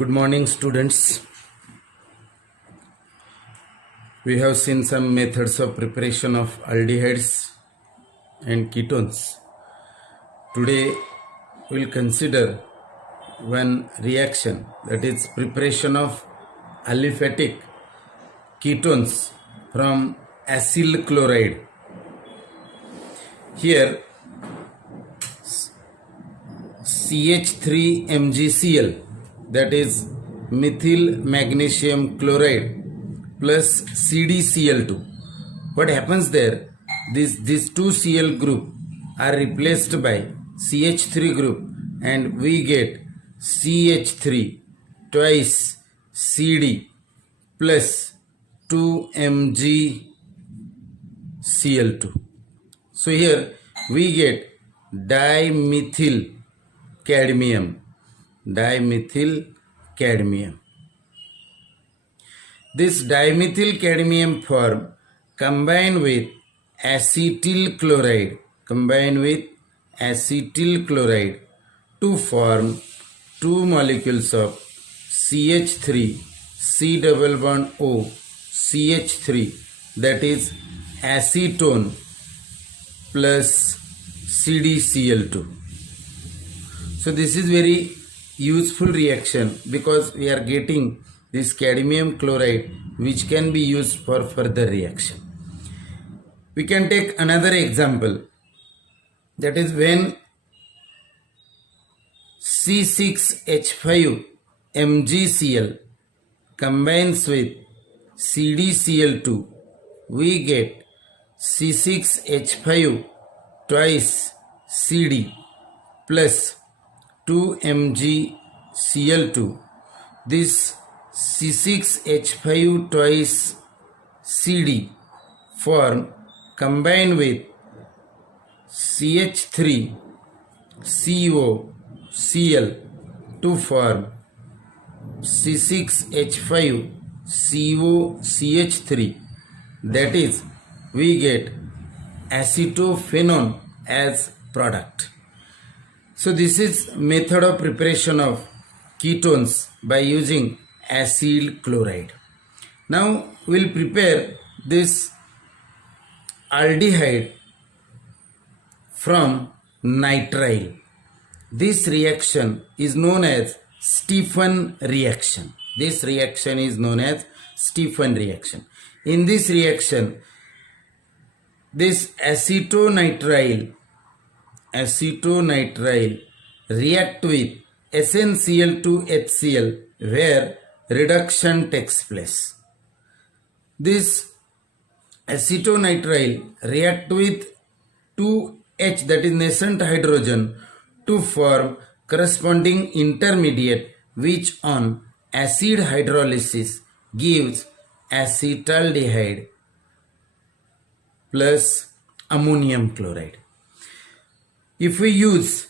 Good morning, students. We have seen some methods of preparation of aldehydes and ketones. Today, we will consider one reaction, that is preparation of aliphatic ketones from acyl chloride. Here, CH3MgCl, that is methyl magnesium chloride, plus CdCl2. What happens there? These two Cl group are replaced by CH3 group, and we get CH3 twice Cd plus 2MgCl2. So here we get dimethyl cadmium. This dimethyl cadmium form combine with acetyl chloride to form two molecules of CH3 C double bond O CH3, that is acetone plus CdCl2. So this is very useful reaction because we are getting this cadmium chloride which can be used for further reaction. We can take another example, that is when C6H5MgCl combines with CdCl2, we get C6H5 twice Cd plus 2MgCl2. This C6H5 twice Cd form combine with CH3COCl to form C6H5COCH3, that is we get acetophenone as product. So this is method of preparation of ketones by using acyl chloride. Now we will prepare this aldehyde from nitrile. This reaction is known as Stephan reaction. In this reaction, this acetonitrile react with SnCl2HCl where reduction takes place. This acetonitrile react with 2H, that is nascent hydrogen, to form corresponding intermediate which on acid hydrolysis gives acetaldehyde plus ammonium chloride. If we use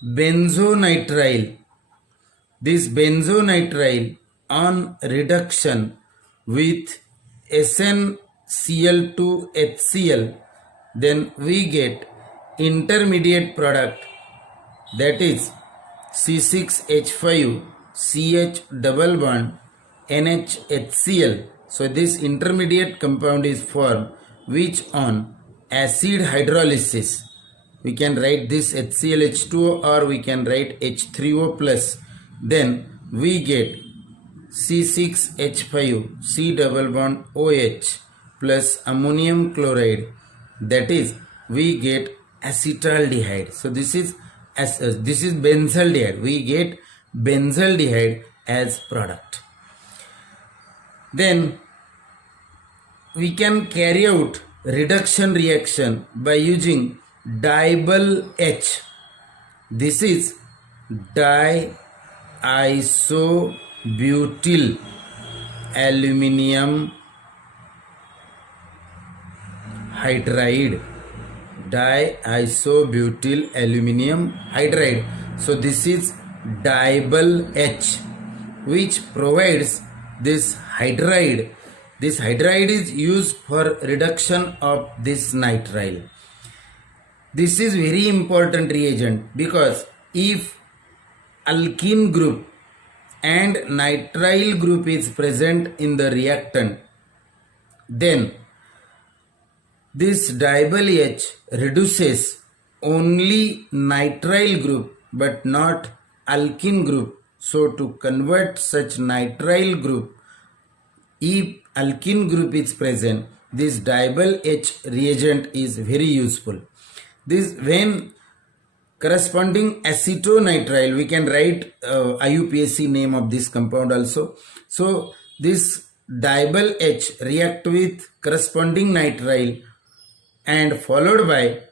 benzonitrile, this benzonitrile on reduction with SnCl2HCl, then we get intermediate product, that is C6H5CH double bond NHHCl. So this intermediate compound is formed which on acid hydrolysis, we can write this HClH2O or we can write H3O plus, then we get C6H5 C double bond OH plus ammonium chloride, that is we get acetaldehyde. So this is benzaldehyde. We get benzaldehyde as product. Then we can carry out reduction reaction by using dibyl H. This is diisobutyl aluminium hydride. So this is dibyl H which provides this hydride. This hydride is used for reduction of this nitrile. This is very important reagent because if alkene group and nitrile group is present in the reactant, then this double H reduces only nitrile group but not alkene group. So to convert such nitrile group, if alkene group is present, this double H reagent is very useful. This when corresponding acetonitrile, we can write IUPAC name of this compound also. So this double H react with corresponding nitrile and followed by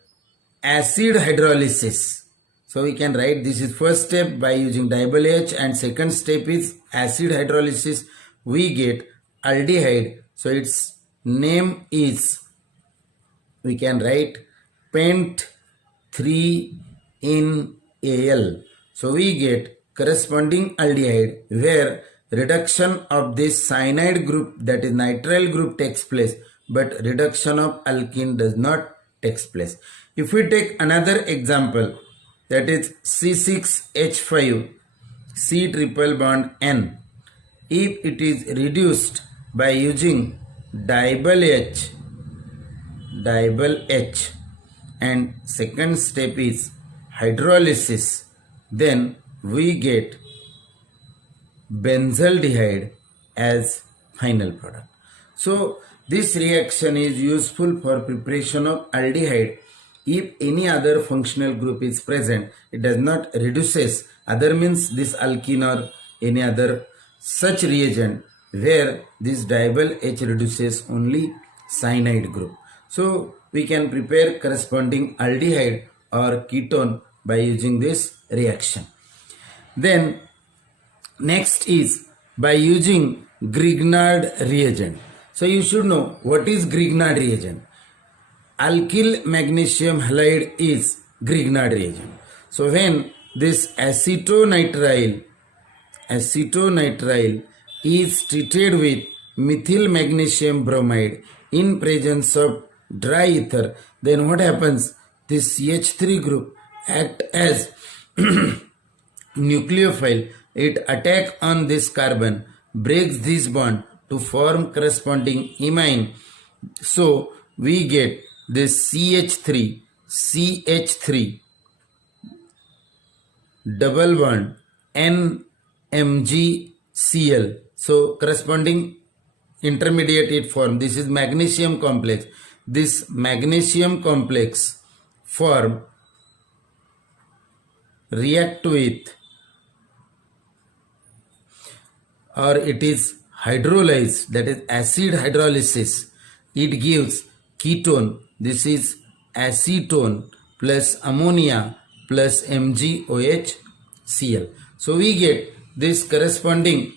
acid hydrolysis. So we can write this is first step by using double H, and second step is acid hydrolysis. We get aldehyde. So its name is, we can write pent 3 in Al. So we get corresponding aldehyde where reduction of this cyanide group, that is nitrile group, takes place, but reduction of alkene does not takes place. If we take another example, that is C6H5 C triple bond N, if it is reduced by using double H, and second step is hydrolysis, then we get benzaldehyde as final product. So this reaction is useful for preparation of aldehyde. If any other functional group is present, it does not reduces, other means this alkene or any other such reagent where this double H reduces only cyanide group. So we can prepare corresponding aldehyde or ketone by using this reaction. Then next is by using Grignard reagent. So you should know what is Grignard reagent. Alkyl magnesium halide is Grignard reagent. So when this acetonitrile is treated with methyl magnesium bromide in presence of dry ether, then what happens? This CH3 group act as nucleophile. It attack on this carbon, breaks this bond to form corresponding imine. So we get this CH3 double bond NMgCl. So corresponding intermediate it form. This is magnesium complex. This magnesium complex form react with, or it is hydrolyzed, that is acid hydrolysis. It gives ketone. This is acetone plus ammonia plus MgOHCl. So we get this corresponding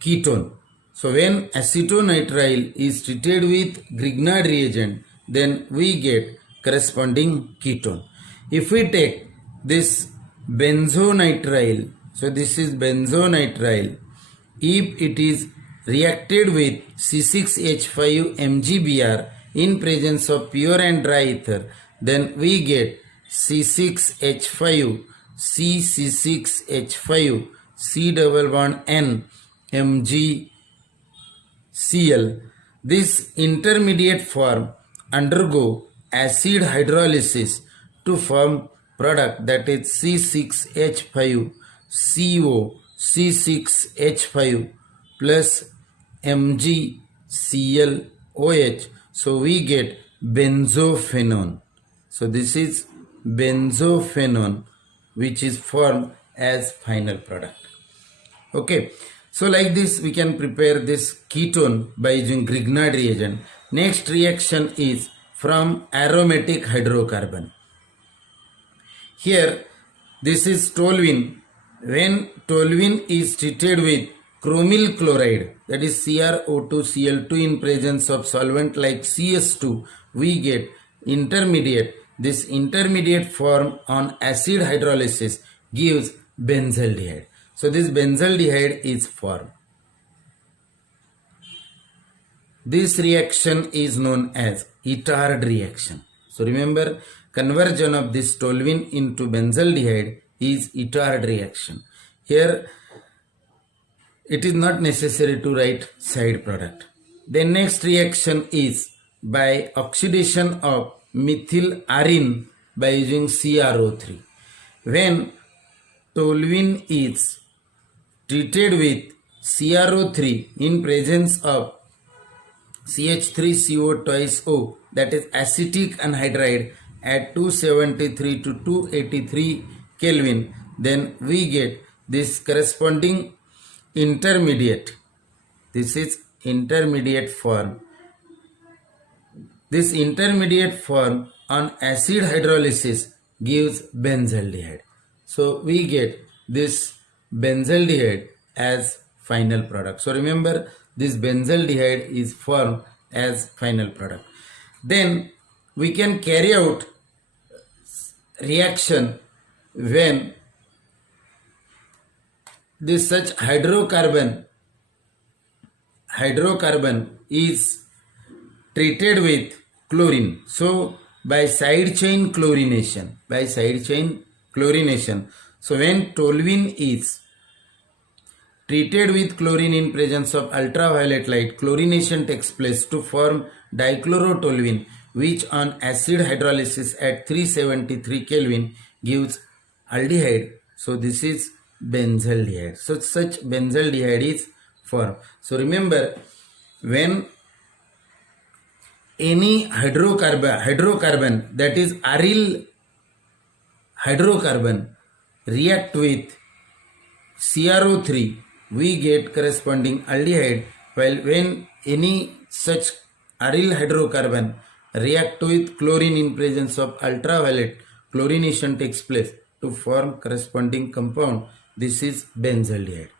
ketone. So when acetonitrile is treated with Grignard reagent, then we get corresponding ketone. If we take this benzonitrile, so this is benzonitrile, if it is reacted with C6H5 MgBr in presence of pure and dry ether, then we get C6H5 C6H5 C double bond N MgCl. This intermediate form undergo acid hydrolysis to form product, that is C6H5 CO C6H5 plus MgClOH. So we get benzophenone. So this is benzophenone which is formed as final product. Okay. So like this we can prepare this ketone by using Grignard reagent. Next reaction is from aromatic hydrocarbon. Here this is toluene. When toluene is treated with chromyl chloride, that is CrO2Cl2 in presence of solvent like CS2, we get intermediate. This intermediate form on acid hydrolysis gives benzaldehyde. So this benzaldehyde is formed. This reaction is known as Itard reaction. So remember, conversion of this toluene into benzaldehyde is Itard reaction. Here it is not necessary to write side product. The next reaction is by oxidation of methyl arine by using CrO3. When toluene is treated with CrO3 in presence of CH3CO twice O, that is acetic anhydride, at 273 to 283 Kelvin, then we get this corresponding intermediate. This is intermediate form. This intermediate form on acid hydrolysis gives benzaldehyde. So we get this benzaldehyde as final product. So remember, this benzaldehyde is formed as final product. Then we can carry out reaction when this such hydrocarbon is treated with chlorine. So by side chain chlorination, so when toluene is treated with chlorine in presence of ultraviolet light, chlorination takes place to form dichlorotoluene, which on acid hydrolysis at 373 Kelvin gives aldehyde. So this is benzaldehyde. So such benzaldehyde is formed. So remember, when any hydrocarbon, that is aryl hydrocarbon, react with CrO3, we get corresponding aldehyde, while when any such aryl hydrocarbon react with chlorine in presence of ultraviolet, chlorination takes place to form corresponding compound. This is benzaldehyde.